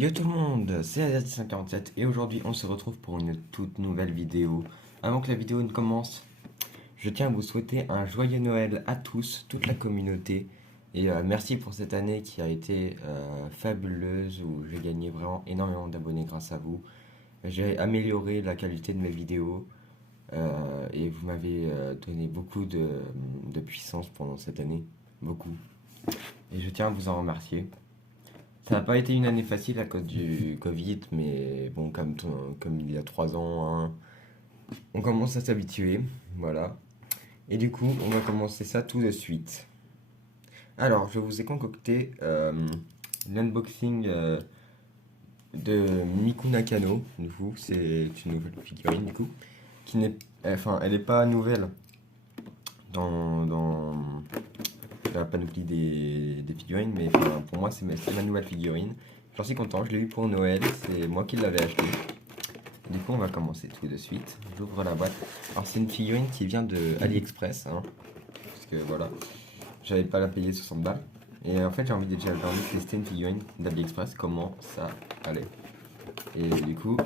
Yo tout le monde, c'est Azad147 et aujourd'hui on se retrouve pour une toute nouvelle vidéo. Avant que la vidéo ne commence, je tiens à vous souhaiter un joyeux Noël à tous, toute la communauté. Et merci pour cette année qui a été fabuleuse, où j'ai gagné vraiment énormément d'abonnés grâce à vous. J'ai amélioré la qualité de mes vidéos et vous m'avez donné beaucoup de puissance pendant cette année, beaucoup. Et je tiens à vous en remercier. Ça n'a pas été une année facile à cause du Covid, mais bon, comme il y a 3 ans, hein, on commence à s'habituer, voilà. Et du coup, on va commencer ça tout de suite. Alors, je vous ai concocté l'unboxing de Miku Nakano. Du coup, c'est une nouvelle figurine, du coup, qui n'est, enfin, elle n'est pas nouvelle dans la panoplie des figurines, mais enfin, pour moi, c'est ma nouvelle figurine. J'en suis content, je l'ai eu pour Noël, c'est moi qui l'avais acheté. Du coup, on va commencer tout de suite. J'ouvre la boîte. Alors, c'est une figurine qui vient de AliExpress, hein, parce que voilà, j'avais pas la payer 60 balles. Et en fait, j'ai envie de tester une figurine d'AliExpress, comment ça allait. Et du coup,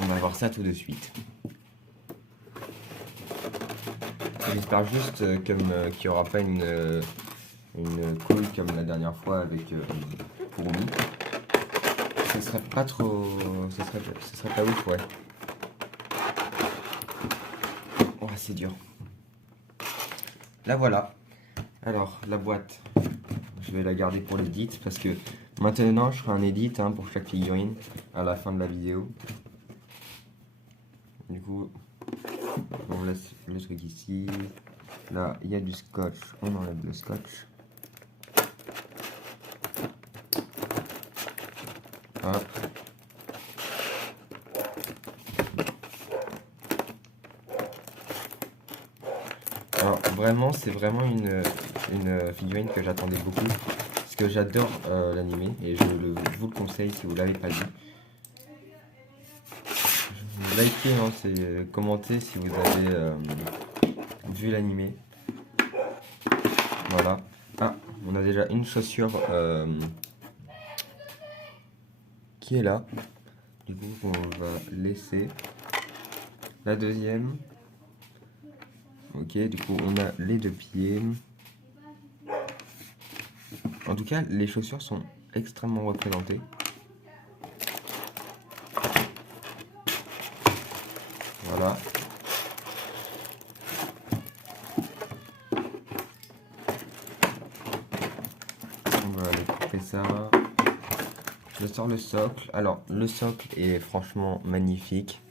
on va voir ça tout de suite. J'espère juste qu'il n'y aura pas une couille comme la dernière fois avec Pourmi. Ce serait pas trop. Ce serait pas ouf, ouais. Oh, c'est dur. La voilà. Alors, la boîte, je vais la garder pour l'édit parce que maintenant je ferai un edit pour chaque figurine à la fin de la vidéo. Du coup, on laisse le truc ici. Là, il y a du scotch. On enlève le scotch. Hop. Alors, vraiment, c'est vraiment une figurine que j'attendais beaucoup. Parce que j'adore l'anime et vous le conseille si vous l'avez pas vu. Likez, c'est commenter si vous avez vu l'anime. Voilà. Ah, on a déjà une chaussure qui est là. Du coup, on va laisser. La deuxième. Ok, du coup, on a les deux pieds. En tout cas, les chaussures sont extrêmement représentées. Voilà. On va aller couper ça. Je sors le socle. Alors, le socle est franchement magnifique.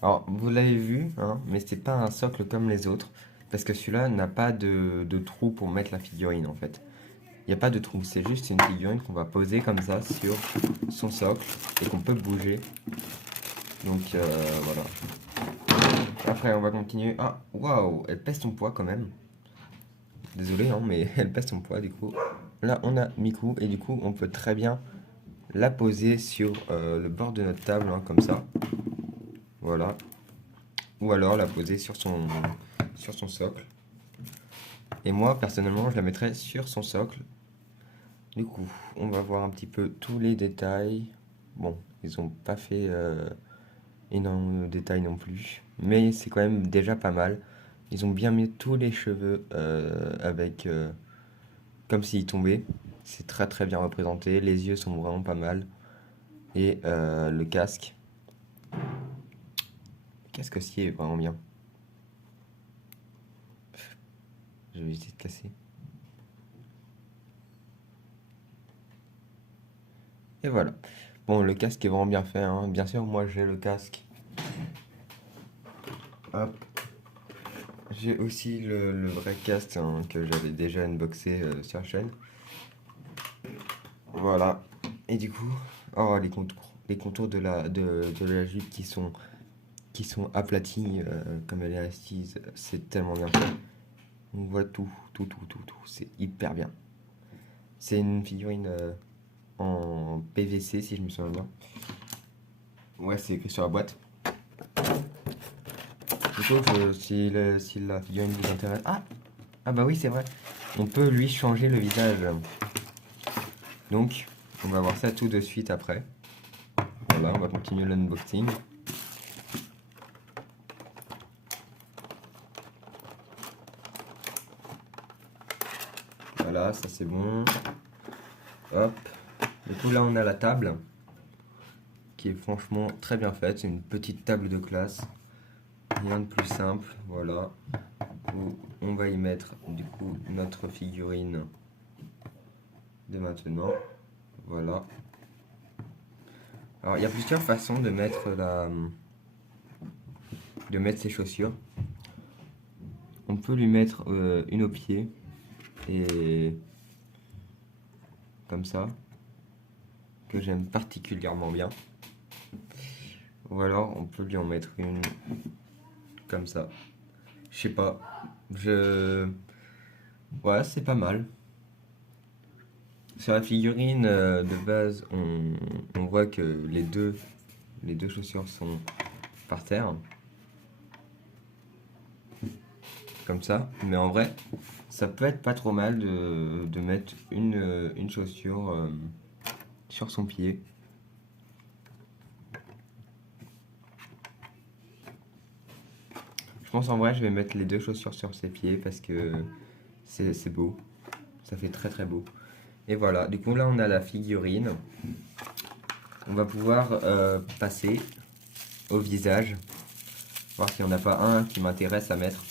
Alors, vous l'avez vu, mais c'est pas un socle comme les autres. Parce que celui-là n'a pas de trou pour mettre la figurine, en fait. Il n'y a pas de trou, c'est juste une figurine qu'on va poser comme ça sur son socle et qu'on peut bouger. Donc, voilà. Après, on va continuer. Ah, waouh, elle pèse son poids quand même. Désolé, mais elle pèse son poids, du coup. Là, on a Miku, et du coup, on peut très bien la poser sur le bord de notre table, comme ça. Voilà. Ou alors la poser sur son socle. Et moi, personnellement, je la mettrais sur son socle. Du coup, on va voir un petit peu tous les détails. Bon, ils n'ont pas fait énormément de détails non plus. Mais c'est quand même déjà pas mal. Ils ont bien mis tous les cheveux avec... comme s'ils tombaient. C'est très très bien représenté. Les yeux sont vraiment pas mal. Et le casque. Le casque aussi est vraiment bien. Je vais essayer de casser. Et voilà. Bon, le casque est vraiment bien fait. Bien sûr, moi j'ai le casque. Hop. J'ai aussi le vrai casque que j'avais déjà unboxé sur la chaîne. Voilà. Et du coup, oh les contours. Les contours de la jupe qui sont aplatis comme elle est assise. C'est tellement bien fait. On voit tout. C'est hyper bien. C'est une figurine en PVC si je me souviens bien. Ouais, c'est écrit sur la boîte. Du coup, si la figurine vous intéresse... Ah bah oui, c'est vrai. On peut lui changer le visage. Donc, On va voir ça tout de suite après. Voilà, on va continuer l'unboxing. Voilà, ça c'est bon. Hop. Du coup là on a la table qui est franchement très bien faite. C'est une petite table de classe. Rien de plus simple. Voilà. Où on va y mettre du coup notre figurine de maintenant. Voilà. Alors il y a plusieurs façons de mettre ses chaussures. On peut lui mettre une au pied et comme ça, que j'aime particulièrement bien. Ou alors on peut lui en mettre une comme ça. Je sais pas. Ouais, c'est pas mal. Sur la figurine de base, on voit que les deux chaussures sont par terre. Comme ça. Mais en vrai, ça peut être pas trop mal de mettre une chaussure sur son pied. Je pense en vrai, je vais mettre les deux chaussures sur ses pieds parce que c'est beau. Ça fait très très beau. Et voilà, du coup là on a la figurine. On va pouvoir passer au visage. Voir s'il n'y en a pas un qui m'intéresse à mettre.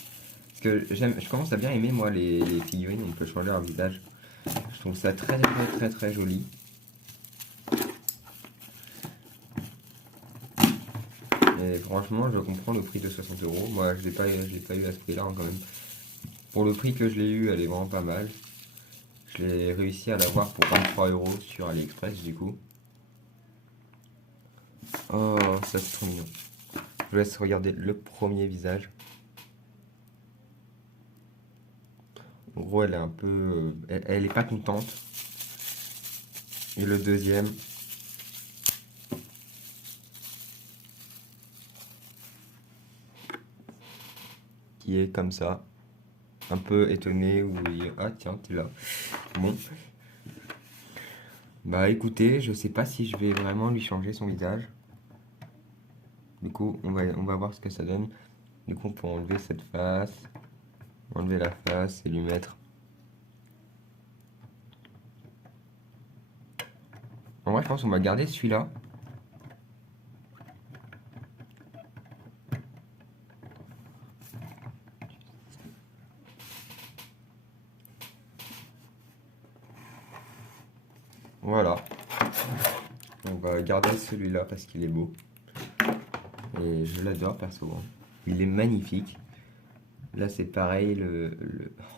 Parce que je commence à bien aimer moi les figurines, on peut changer leur visage. Je trouve ça très très très très joli. Et franchement, je comprends le prix de 60 euros. Moi, je l'ai pas eu à ce prix-là hein, quand même. Pour le prix que je l'ai eu, elle est vraiment pas mal. Je l'ai réussi à l'avoir pour 23 euros sur AliExpress du coup. Oh, ça c'est trop mignon. Je vous laisse regarder le premier visage. En gros, elle est un peu... elle est pas contente. Et le deuxième... qui est comme ça. Un peu étonné ou dire ah tiens t'es là. Bon. Bah écoutez, je sais pas si je vais vraiment lui changer son visage. Du coup on va voir ce que ça donne. Du coup on peut enlever cette face. Enlever la face et lui mettre. En vrai je pense qu'on va garder celui-là. Voilà. On va garder celui-là parce qu'il est beau. Et je l'adore perso. Hein. Il est magnifique. Là c'est pareil,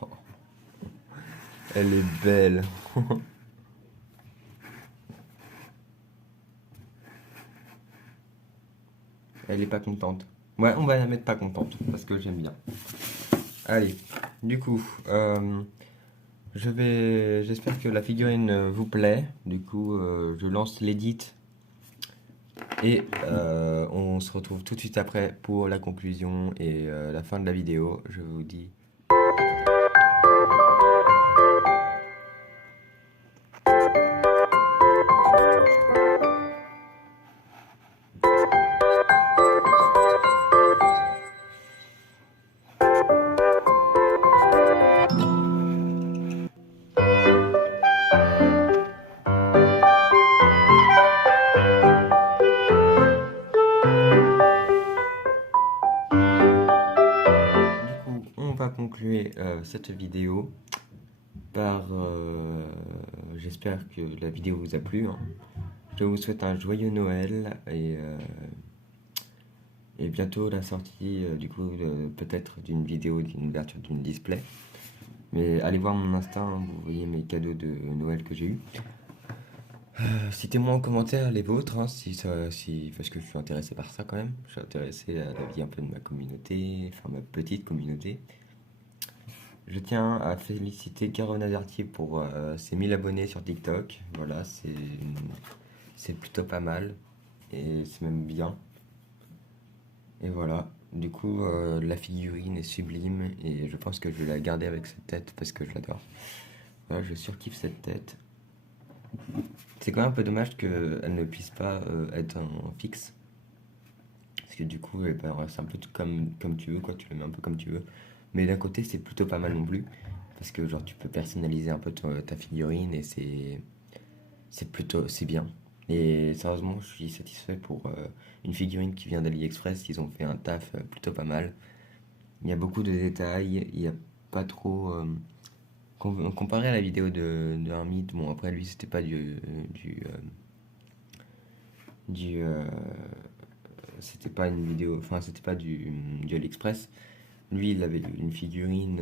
Oh, elle est belle. Elle est pas contente. Ouais, on va la mettre pas contente parce que j'aime bien. Allez, du coup, j'espère que la figurine vous plaît. Du coup, je lance l'édit et on se retrouve tout de suite après pour la conclusion et la fin de la vidéo. Je vous dis. Du coup, on va conclure cette vidéo par. J'espère que la vidéo vous a plu. Hein. Je vous souhaite un joyeux Noël et bientôt la sortie du coup peut-être d'une vidéo d'une ouverture d'une display. Mais allez voir mon Insta, hein, vous voyez mes cadeaux de Noël que j'ai eu. Citez-moi en commentaire les vôtres, hein, parce que je suis intéressé par ça quand même. Je suis intéressé à la vie un peu de ma communauté, enfin ma petite communauté. Je tiens à féliciter Caron Azerty pour ses 1000 abonnés sur TikTok. Voilà, c'est plutôt pas mal et c'est même bien. Et voilà, du coup la figurine est sublime et je pense que je vais la garder avec cette tête parce que je l'adore. Voilà, je surkiffe cette tête. C'est quand même un peu dommage qu'elle ne puisse pas être en fixe. Parce que du coup, eh ben, c'est un peu comme tu veux, quoi. Tu le mets un peu comme tu veux. Mais d'un côté, c'est plutôt pas mal non plus. Parce que genre, tu peux personnaliser un peu ta figurine et c'est bien. Et sérieusement, je suis satisfait pour une figurine qui vient d'AliExpress. Ils ont fait un taf plutôt pas mal. Il y a beaucoup de détails. Il n'y a pas trop. Comparé à la vidéo de Hermit, bon, après lui, c'était pas du, du c'était pas une vidéo, enfin, c'était pas du AliExpress. Lui, il avait une figurine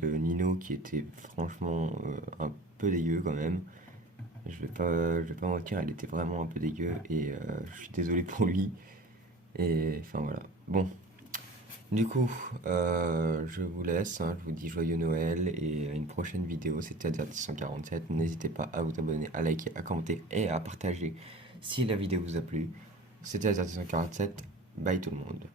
de Nino qui était franchement un peu dégueu quand même. Je vais pas mentir, elle était vraiment un peu dégueu et je suis désolé pour lui. Et enfin voilà. Bon, du coup, je vous laisse, hein, je vous dis joyeux Noël et à une prochaine vidéo. C'était Advertis 147. N'hésitez pas à vous abonner, à liker, à commenter et à partager si la vidéo vous a plu. C'était Advertis 147. Bye tout le monde.